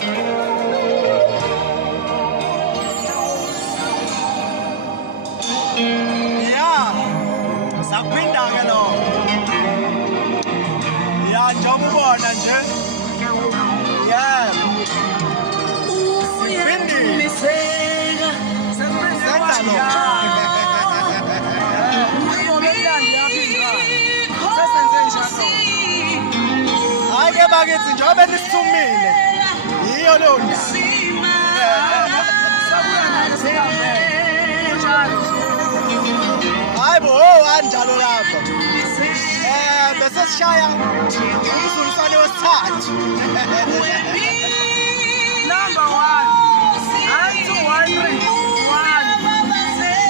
Yeah, sapinda-ke lo. Yeah, njengoba ubona nje. Yeah. Sipindile. Senza lo. Hayi ke bakithi njengoba nisithumile. Yiyo leyo hayi bo anjalo lapha bese sishaya umzuliswane wesithathu number 1 hayi 2 1 3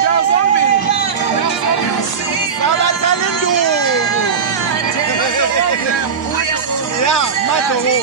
1 zombili sabathala induku ya madlovu